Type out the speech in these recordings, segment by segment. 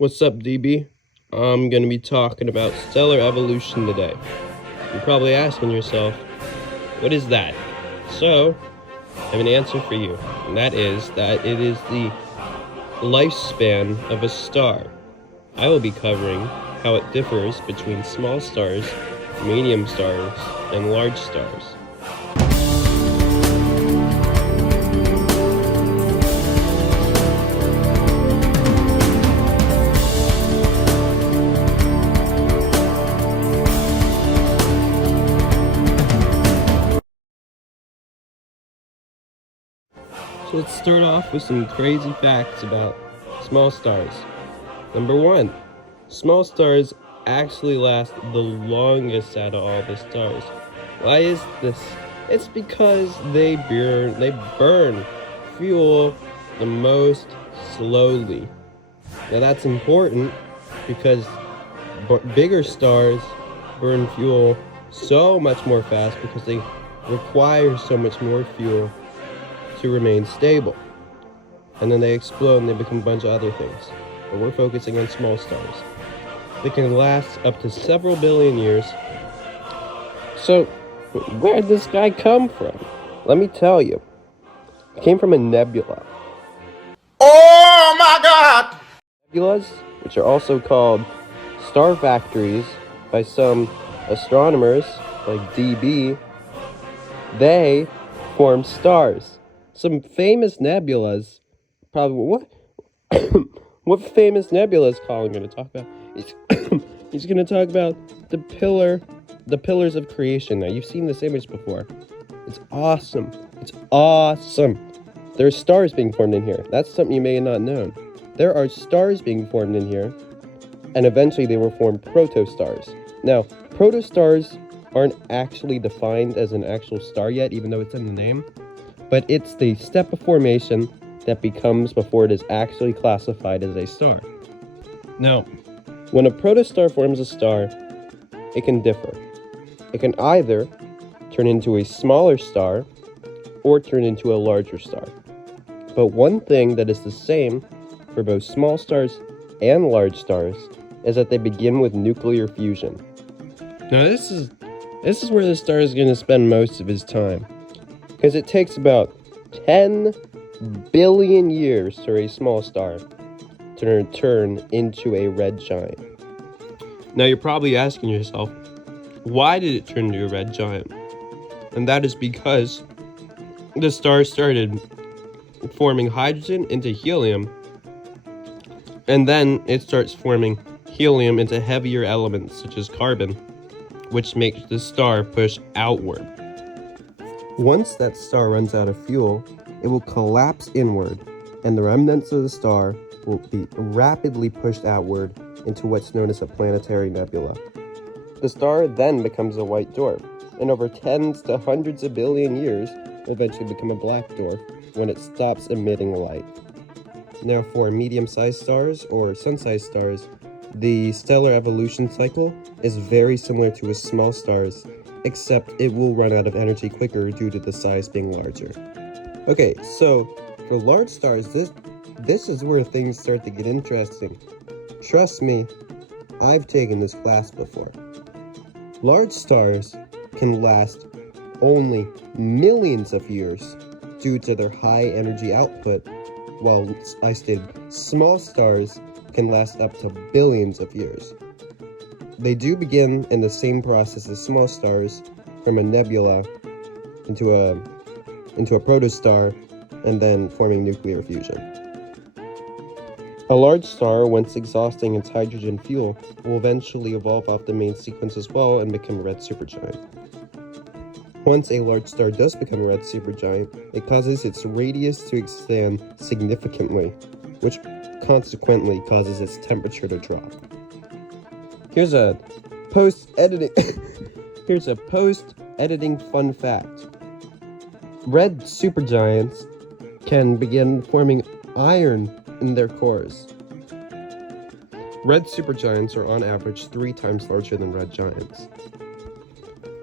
What's up, DB? I'm going to be talking about stellar evolution today. You're probably asking yourself, what is that? So, I have an answer for you, and that it is the lifespan of a star. I will be covering how it differs between small stars, medium stars, and large stars. So let's start off with some crazy facts about small stars. Number one, small stars actually last the longest out of all the stars. Why is this? It's because they burn fuel the most slowly. Now that's important because bigger stars burn fuel so much more fast because they require so much more fuel to remain stable. And then they explode and they become a bunch of other things. But we're focusing on small stars. They can last up to several billion years. So, where did this guy come from? Let me tell you. It came from a nebula. Oh my God! Nebulas, which are also called star factories by some astronomers, like DB, they form stars. Some famous nebulas, probably what famous nebula is Colin going to talk about? He's going to talk about the pillars of creation. Now you've seen this image before. It's awesome. It's awesome. There are stars being formed in here. That's something you may have not known. There are stars being formed in here, and eventually they will form protostars. Now, protostars aren't actually defined as an actual star yet, even though it's in the name. But it's the step of formation that becomes before it is actually classified as a star. Now, when a protostar forms a star, it can differ. It can either turn into a smaller star or turn into a larger star. But one thing that is the same for both small stars and large stars is that they begin with nuclear fusion. Now this is where the star is going to spend most of his time. Because it takes about 10 billion years for a small star to turn into a red giant. Now you're probably asking yourself, why did it turn into a red giant? And that is because the star started forming hydrogen into helium, and then it starts forming helium into heavier elements such as carbon, which makes the star push outward. Once that star runs out of fuel, it will collapse inward, and the remnants of the star will be rapidly pushed outward into what's known as a planetary nebula. The star then becomes a white dwarf, and over tens to hundreds of billion years will eventually become a black dwarf when it stops emitting light. Now for medium-sized stars or sun-sized stars, the stellar evolution cycle is very similar to a small star's, except it will run out of energy quicker due to the size being larger. Okay, so for large stars, this is where things start to get interesting. Trust me, I've taken this class before. Large stars can last only millions of years due to their high energy output, while I stated small stars can last up to billions of years. They do begin in the same process as small stars, from a nebula into a protostar, and then forming nuclear fusion. A large star, once exhausting its hydrogen fuel, will eventually evolve off the main sequence as well and become a red supergiant. Once a large star does become a red supergiant, it causes its radius to expand significantly, which consequently causes its temperature to drop. Here's a post-editing fun fact. Red supergiants can begin forming iron in their cores. Red supergiants are on average 3 times larger than red giants.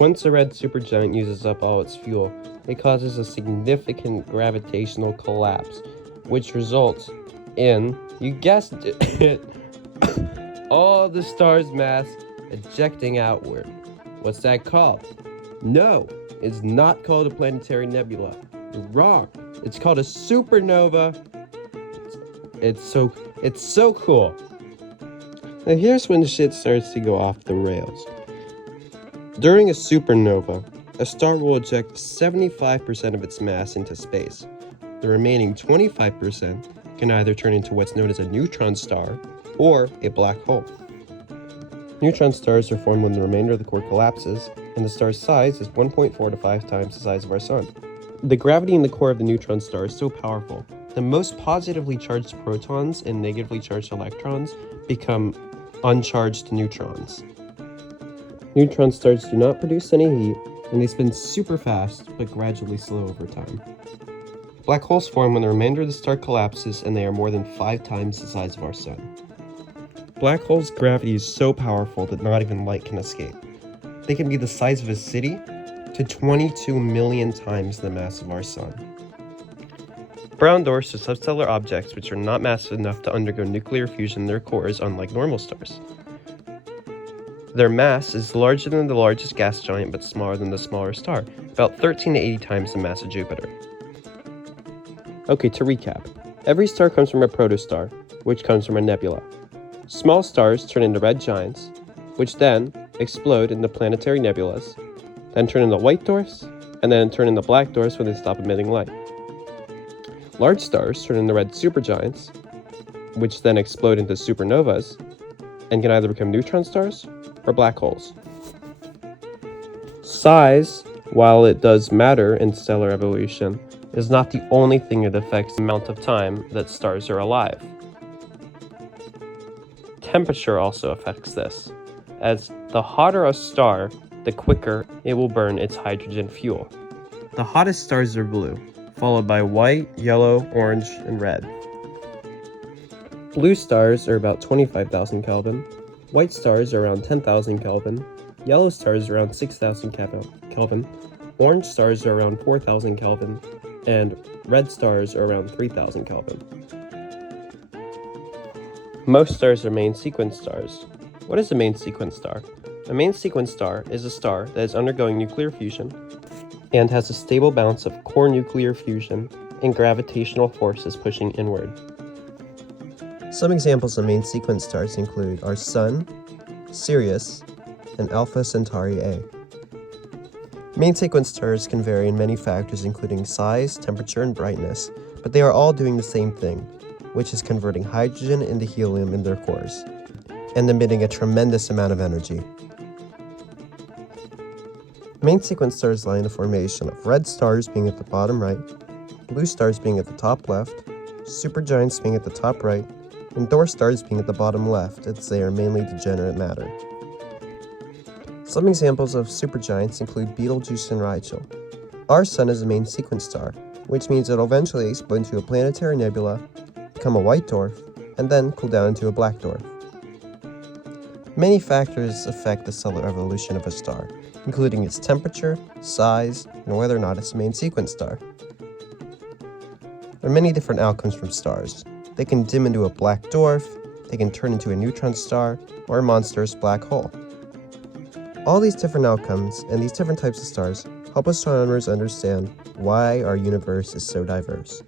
Once a red supergiant uses up all its fuel, it causes a significant gravitational collapse, which results in, you guessed it, all the star's mass ejecting outward. What's that called? No, it's not called a planetary nebula. You're wrong. It's called a supernova. It's so cool. Now here's when shit starts to go off the rails. During a supernova, a star will eject 75% of its mass into space. The remaining 25% can either turn into what's known as a neutron star or a black hole. Neutron stars are formed when the remainder of the core collapses, and the star's size is 1.4 to 5 times the size of our sun. The gravity in the core of the neutron star is so powerful that most positively charged protons and negatively charged electrons become uncharged neutrons. Neutron stars do not produce any heat, and they spin super fast but gradually slow over time. Black holes form when the remainder of the star collapses and they are more than 5 times the size of our sun. Black holes' gravity is so powerful that not even light can escape. They can be the size of a city to 22 million times the mass of our sun. Brown dwarfs are substellar objects which are not massive enough to undergo nuclear fusion in their cores, unlike normal stars. Their mass is larger than the largest gas giant but smaller than the smaller star, about 13 to 80 times the mass of Jupiter. Okay, to recap, every star comes from a protostar, which comes from a nebula. Small stars turn into red giants, which then explode into planetary nebulas, then turn into white dwarfs, and then turn into black dwarfs when they stop emitting light. Large stars turn into red supergiants, which then explode into supernovas, and can either become neutron stars or black holes. Size, while it does matter in stellar evolution, is not the only thing that affects the amount of time that stars are alive. Temperature also affects this, as the hotter a star, the quicker it will burn its hydrogen fuel. The hottest stars are blue, followed by white, yellow, orange, and red. Blue stars are about 25,000 Kelvin, white stars are around 10,000 Kelvin, yellow stars are around 6,000 Kelvin, orange stars are around 4,000 Kelvin, and red stars are around 3,000 Kelvin. Most stars are main sequence stars. What is a main sequence star? A main sequence star is a star that is undergoing nuclear fusion and has a stable balance of core nuclear fusion and gravitational forces pushing inward. Some examples of main sequence stars include our Sun, Sirius, and Alpha Centauri A. Main sequence stars can vary in many factors including size, temperature, and brightness, but they are all doing the same thing, which is converting hydrogen into helium in their cores, and emitting a tremendous amount of energy. Main sequence stars lie in the formation of red stars being at the bottom right, blue stars being at the top left, supergiants being at the top right, and dwarf stars being at the bottom left, as they are mainly degenerate matter. Some examples of supergiants include Betelgeuse and Rigel. Our Sun is a main sequence star, which means it'll eventually explode into a planetary nebula, become a white dwarf, and then cool down into a black dwarf. Many factors affect the stellar evolution of a star, including its temperature, size, and whether or not it's a main sequence star. There are many different outcomes from stars. They can dim into a black dwarf, they can turn into a neutron star, or a monstrous black hole. All these different outcomes and these different types of stars help astronomers understand why our universe is so diverse.